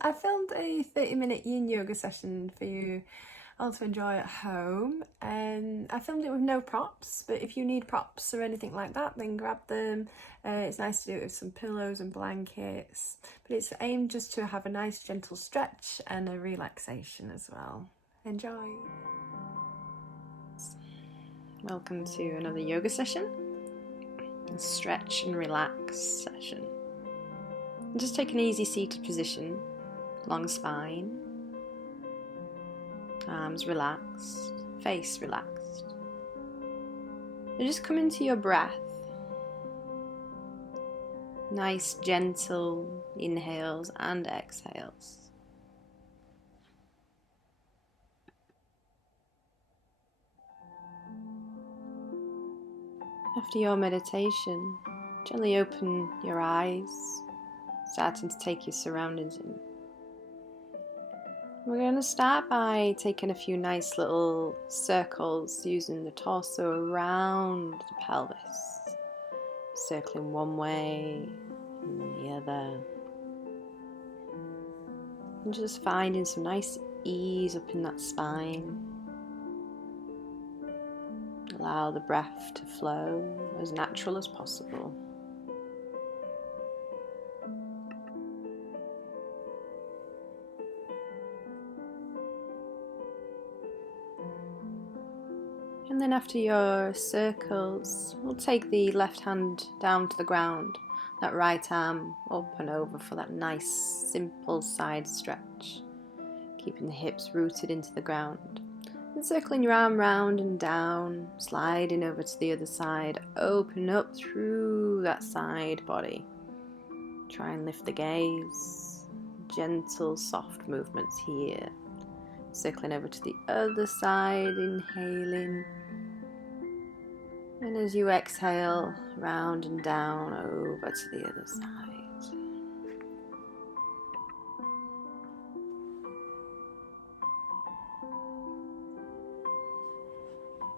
I filmed a 30-minute yin yoga session for you all to enjoy at home, and I filmed it with no props, but if you need props or anything like that, then grab them. It's nice to do it with some pillows and blankets, but it's aimed just to have a nice gentle stretch and a relaxation as well. Enjoy! Welcome to another yoga session, a stretch and relax session. Just take an easy seated position, long spine, arms relaxed, face relaxed. And just come into your breath. Nice gentle inhales and exhales. After your meditation, gently open your eyes, starting to take your surroundings in. We're going to start by taking a few nice little circles using the torso around the pelvis, circling one way and then the other, and just finding some nice ease up in that spine. Allow the breath to flow as natural as possible. And then after your circles, we'll take the left hand down to the ground, that right arm up and over for that nice simple side stretch, keeping the hips rooted into the ground. And circling your arm round and down, sliding over to the other side, open up through that side body. Try and lift the gaze, gentle soft movements here. Circling over to the other side, inhaling. And as you exhale, round and down over to the other side.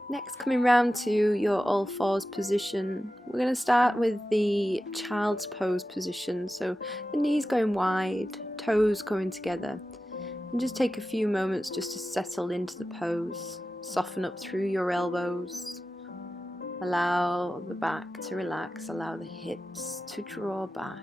Next, coming round to your all fours position, we're going to start with the child's pose position. So the knees going wide, toes going together. And just take a few moments just to settle into the pose. Soften up through your elbows. Allow the back to relax, allow the hips to draw back.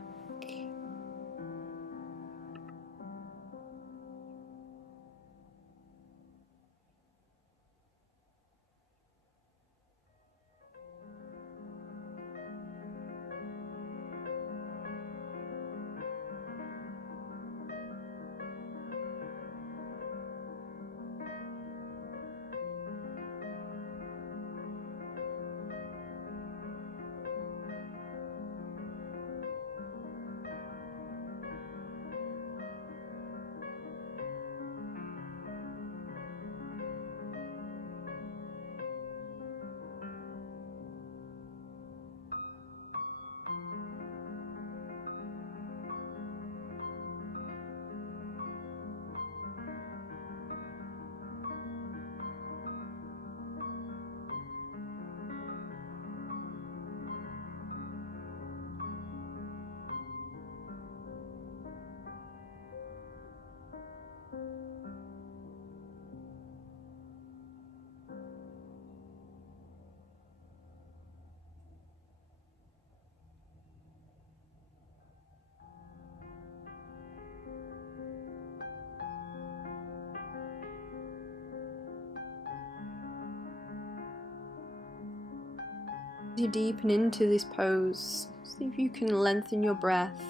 As you deepen into this pose, see if you can lengthen your breath,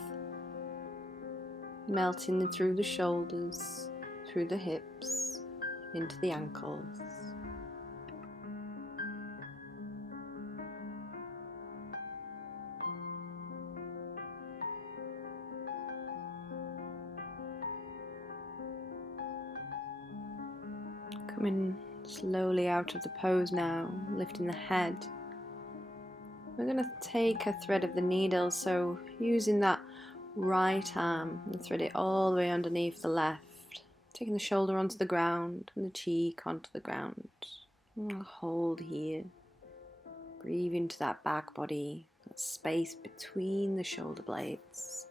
melting through the shoulders, through the hips, into the ankles. Coming slowly out of the pose now, lifting the head. We're going to take a thread of the needle, so using that right arm and thread it all the way underneath the left, taking the shoulder onto the ground and the cheek onto the ground. Hold here, breathe into that back body, that space between the shoulder blades.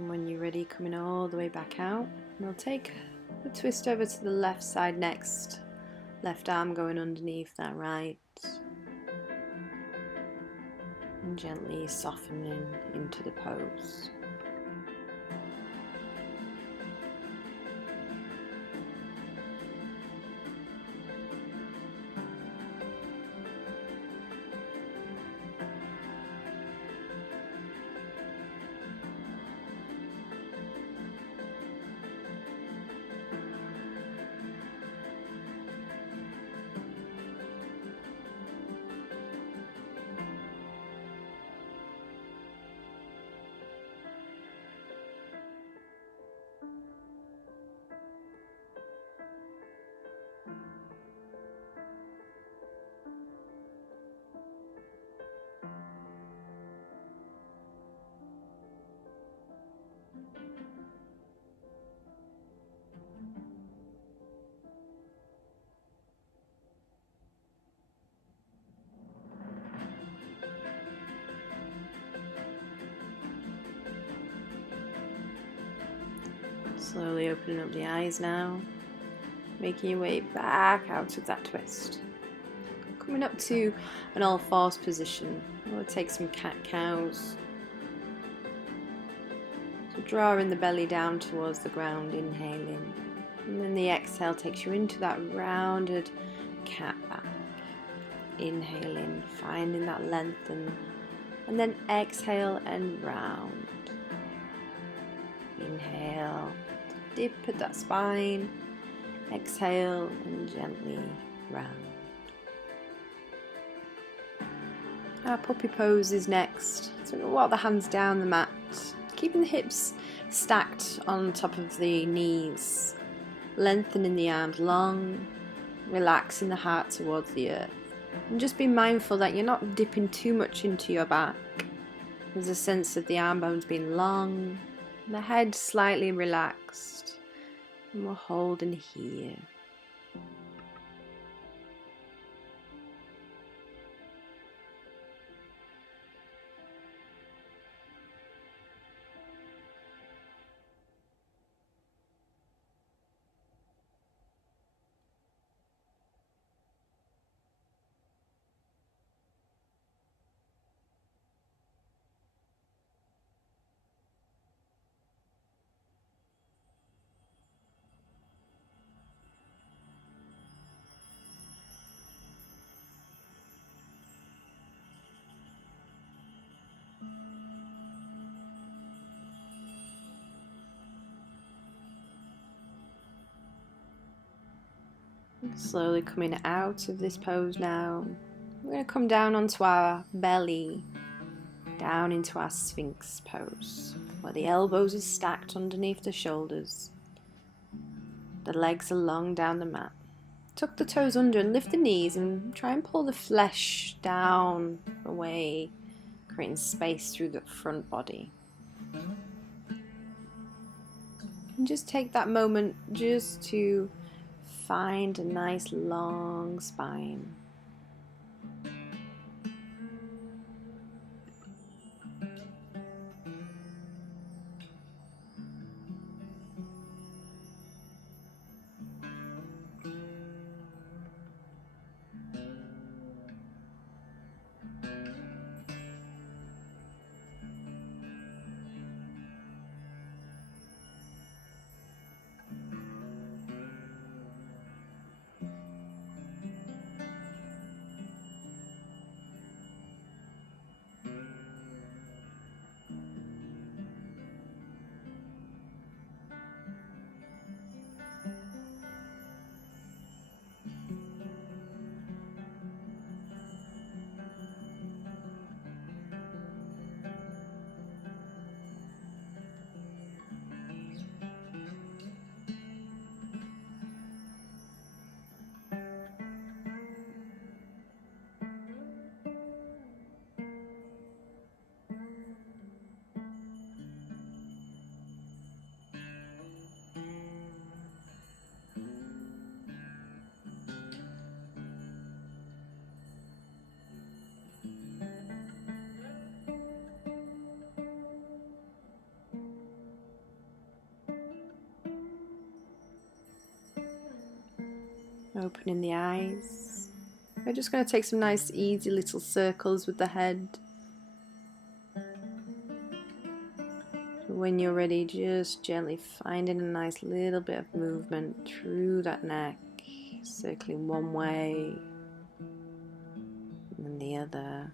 And when you're ready, coming all the way back out, we'll take the twist over to the left side next. Left arm going underneath that right. And gently softening into the pose. Slowly opening up the eyes now, making your way back out of that twist. Coming up to an all fours position. We'll take some cat-cows. So drawing the belly down towards the ground, inhaling. And then the exhale takes you into that rounded cat back. Inhaling, finding that lengthen. And then exhale and round. Inhale. Dip at that spine, exhale and gently round. Our puppy pose is next. So we'll walk the hands down the mat, keeping the hips stacked on top of the knees, lengthening the arms long, relaxing the heart towards the earth. And just be mindful that you're not dipping too much into your back. There's a sense of the arm bones being long, the head slightly relaxed. And we're holding here. Slowly coming out of this pose now. We're going to come down onto our belly, down into our Sphinx pose, where the elbows are stacked underneath the shoulders. The legs are long down the mat. Tuck the toes under and lift the knees and try and pull the flesh down, away, creating space through the front body. And just take that moment just to find a nice long spine. Opening the eyes. We're just going to take some nice easy little circles with the head. When you're ready, just gently finding a nice little bit of movement through that neck, circling one way and then the other.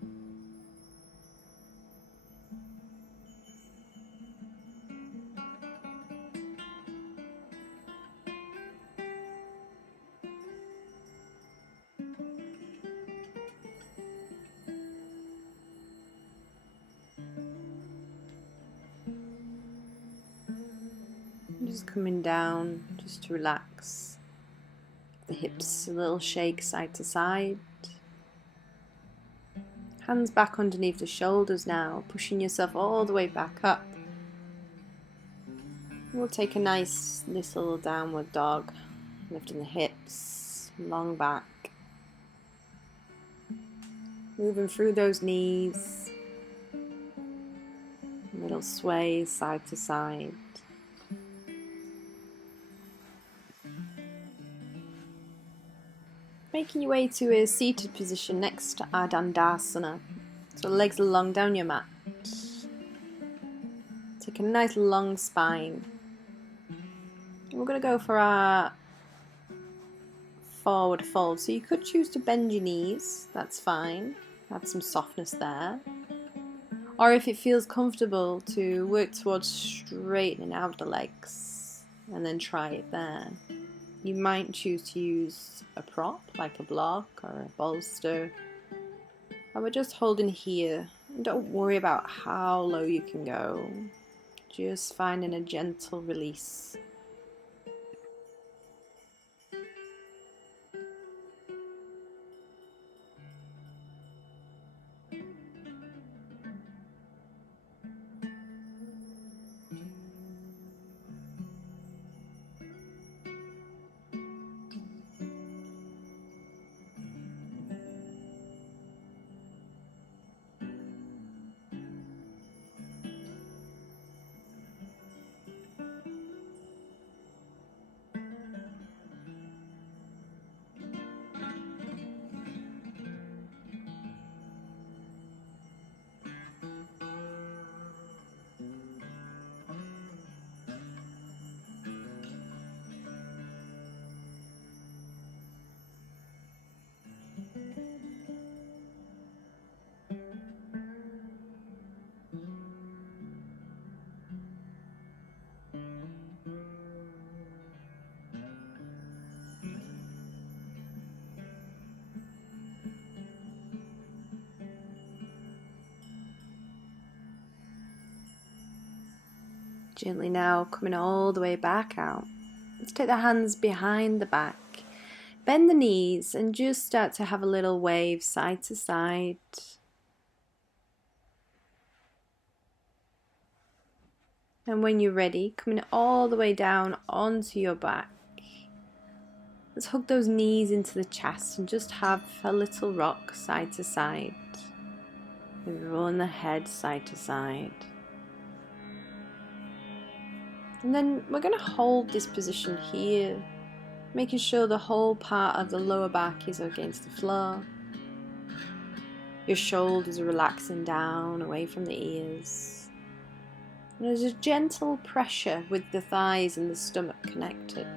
Just coming down, just to relax. The hips a little shake side to side. Hands back underneath the shoulders now, pushing yourself all the way back up. We'll take a nice little downward dog, lifting the hips, long back. Moving through those knees. Little sway side to side. Making your way to a seated position next to our Dandasana. So legs are long down your mat. Take a nice long spine. And we're going to go for our forward fold. So you could choose to bend your knees, that's fine. Add some softness there. Or if it feels comfortable, to work towards straightening out the legs and then try it there. You might choose to use a prop like a block or a bolster. And we're just holding here. And don't worry about how low you can go. Just finding a gentle release. Gently now coming all the way back out. Let's take the hands behind the back. Bend the knees and just start to have a little wave side to side. And when you're ready, coming all the way down onto your back. Let's hug those knees into the chest and just have a little rock side to side. Rolling the head side to side. And then we're going to hold this position here, making sure the whole part of the lower back is against the floor. Your shoulders are relaxing down away from the ears. And there's a gentle pressure with the thighs and the stomach connected.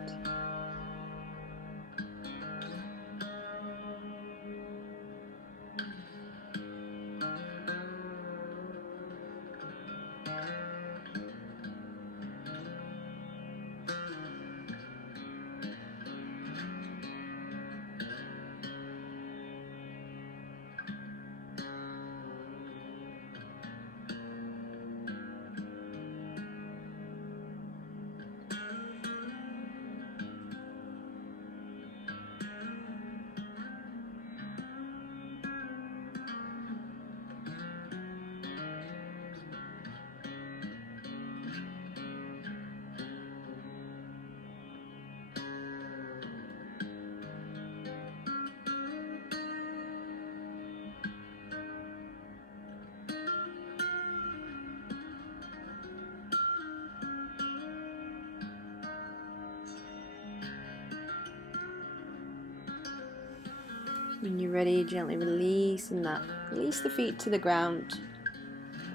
When you're ready, gently releasing that. Release the feet to the ground.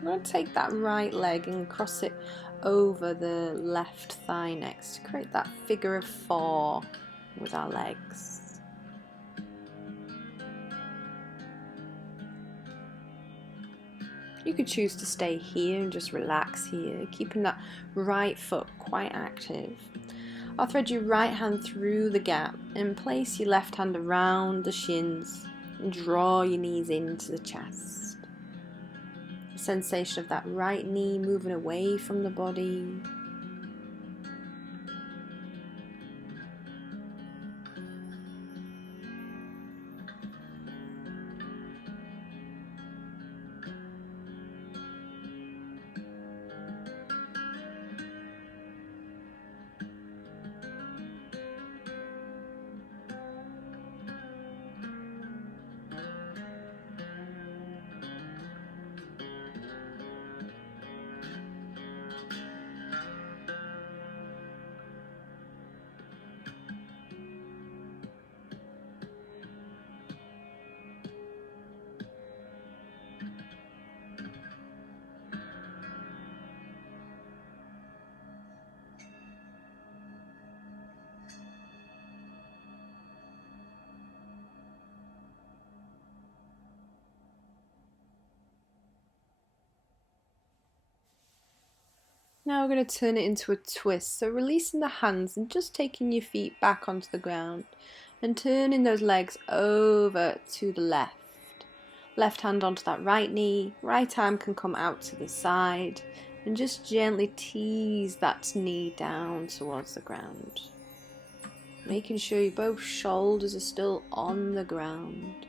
We're going to take that right leg and cross it over the left thigh next to create that figure of 4 with our legs. You could choose to stay here and just relax here, keeping that right foot quite active. I'll thread your right hand through the gap and place your left hand around the shins and draw your knees into the chest. The sensation of that right knee moving away from the body. Now we're going to turn it into a twist, so releasing the hands and just taking your feet back onto the ground and turning those legs over to the left. Left hand onto that right knee, right arm can come out to the side and just gently tease that knee down towards the ground. Making sure both shoulders are still on the ground.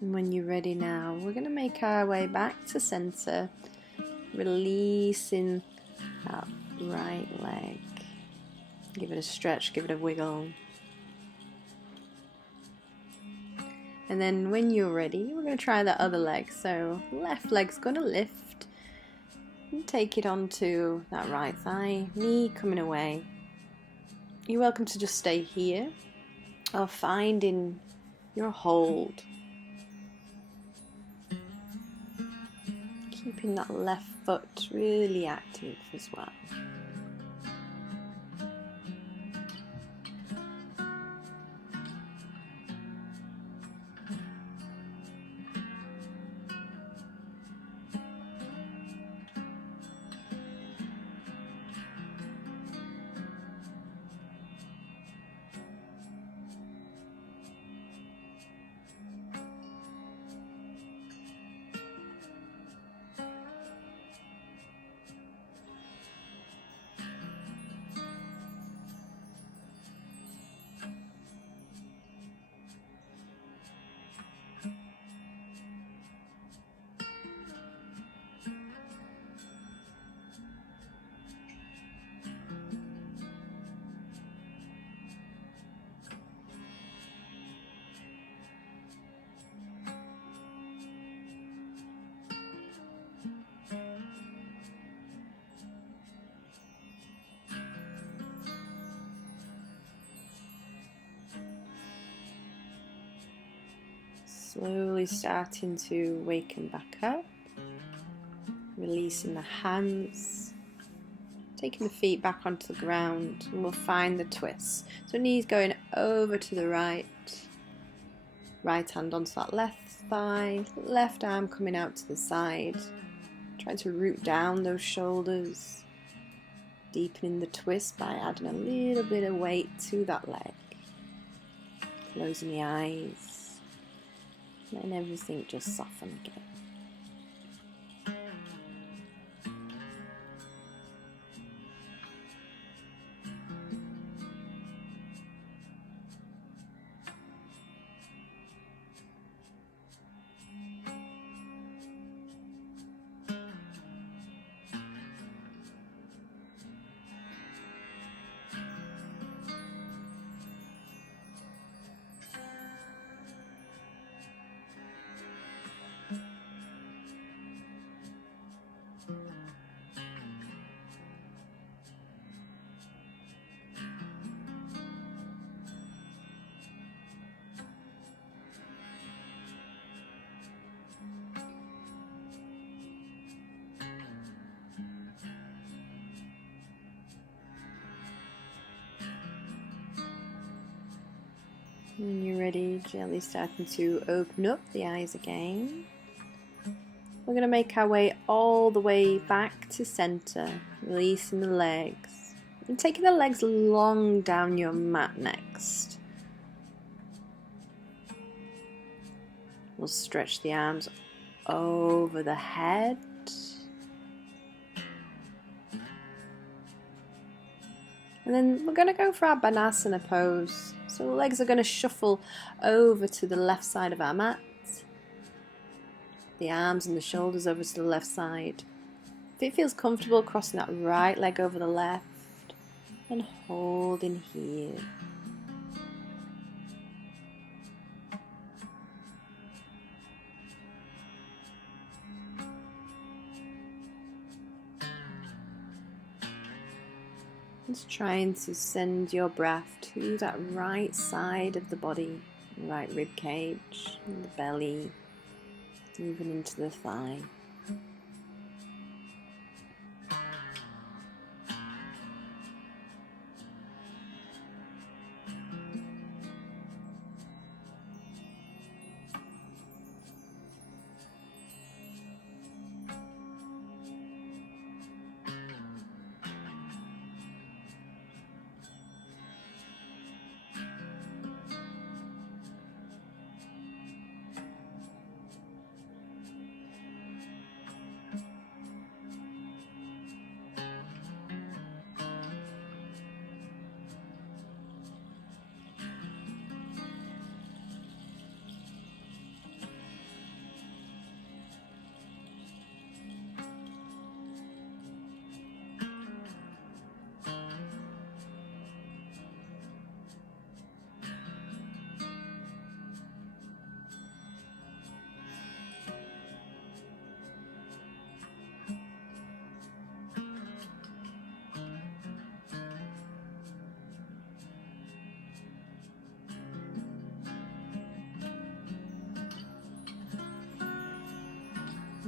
And when you're ready now, we're going to make our way back to center, releasing that right leg. Give it a stretch, give it a wiggle. And then when you're ready, we're going to try that other leg. So left leg's going to lift and take it onto that right thigh, knee coming away. You're welcome to just stay here or finding your hold. Keeping that left foot really active as well. Slowly starting to waken back up, releasing the hands, taking the feet back onto the ground, and we'll find the twist. So knees going over to the right, Right hand onto that left thigh, left arm coming out to the side. Trying to root down those shoulders. Deepening the twist by adding a little bit of weight to that leg. Closing the eyes. Letting everything just soften again. When you're ready, gently starting to open up the eyes again. We're going to make our way all the way back to center, releasing the legs. And taking the legs long down your mat next. We'll stretch the arms over the head. And then we're going to go for our Banasana pose. So the legs are going to shuffle over to the left side of our mat. The arms and the shoulders over to the left side. If it feels comfortable, crossing that right leg over the left and holding here. Just trying to send your breath to that right side of the body, right rib cage, and the belly, even into the thigh.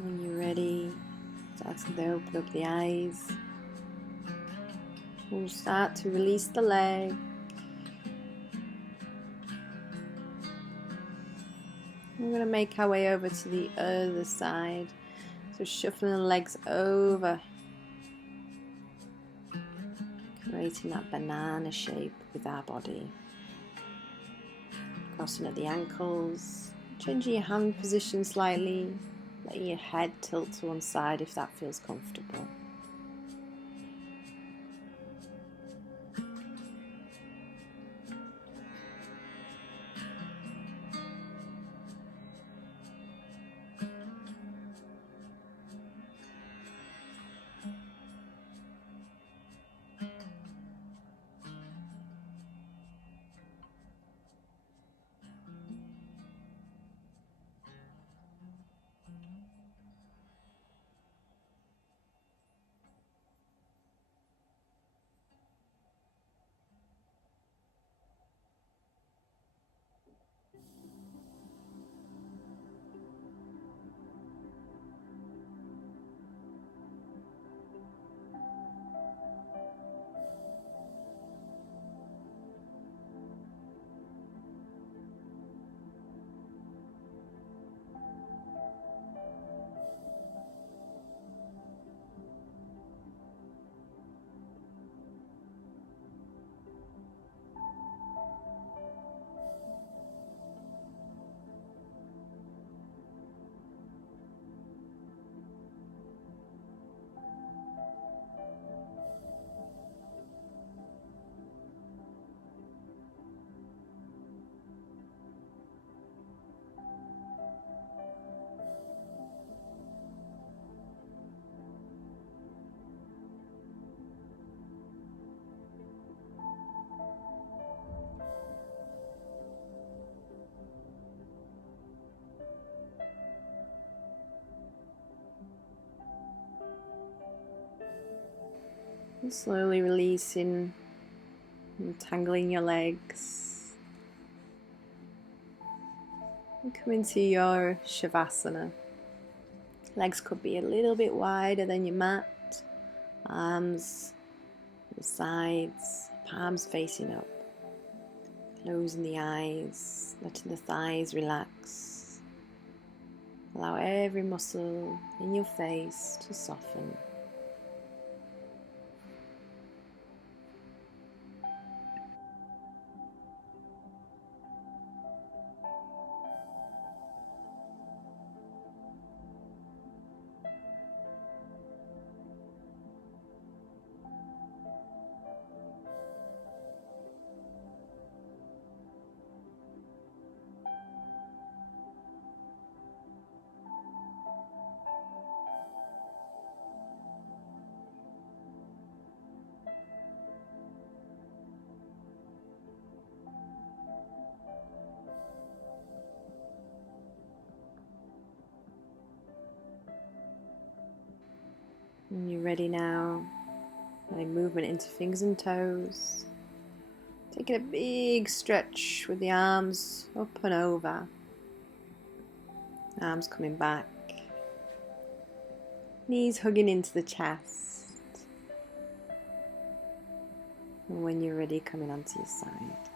When you're ready, start to open up the eyes. We'll start to release the leg. We're going to make our way over to the other side. So shuffling the legs over, creating that banana shape with our body. Crossing at the ankles, changing your hand position slightly. Letting your head tilt to one side if that feels comfortable. And slowly releasing, untangling your legs. And come into your Shavasana. Legs could be a little bit wider than your mat. Arms to the sides, palms facing up. Closing the eyes, letting the thighs relax. Allow every muscle in your face to soften. When you're ready now, adding movement into fingers and toes. Taking a big stretch with the arms up and over. Arms coming back. Knees hugging into the chest. And when you're ready, coming onto your side.